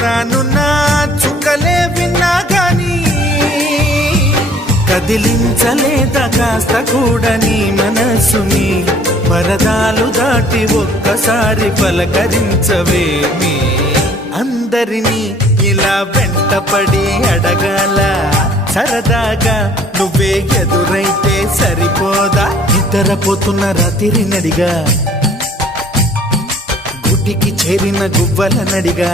రానున్న చుక్కలే విన్నా గాని కదిలించలేదా కాస్త కూడా నీ మనసుని పరదాలు దాటి ఒక్కసారి పలకరించవేమి అందరినీ ఇలా వెంటపడి అడగాల సరదాగా నువ్వే ఎదురైతే సరిపోదా నిద్రపోతున్న రాత్రి నడిగా గుటికి చేరిన గువ్వల నడిగా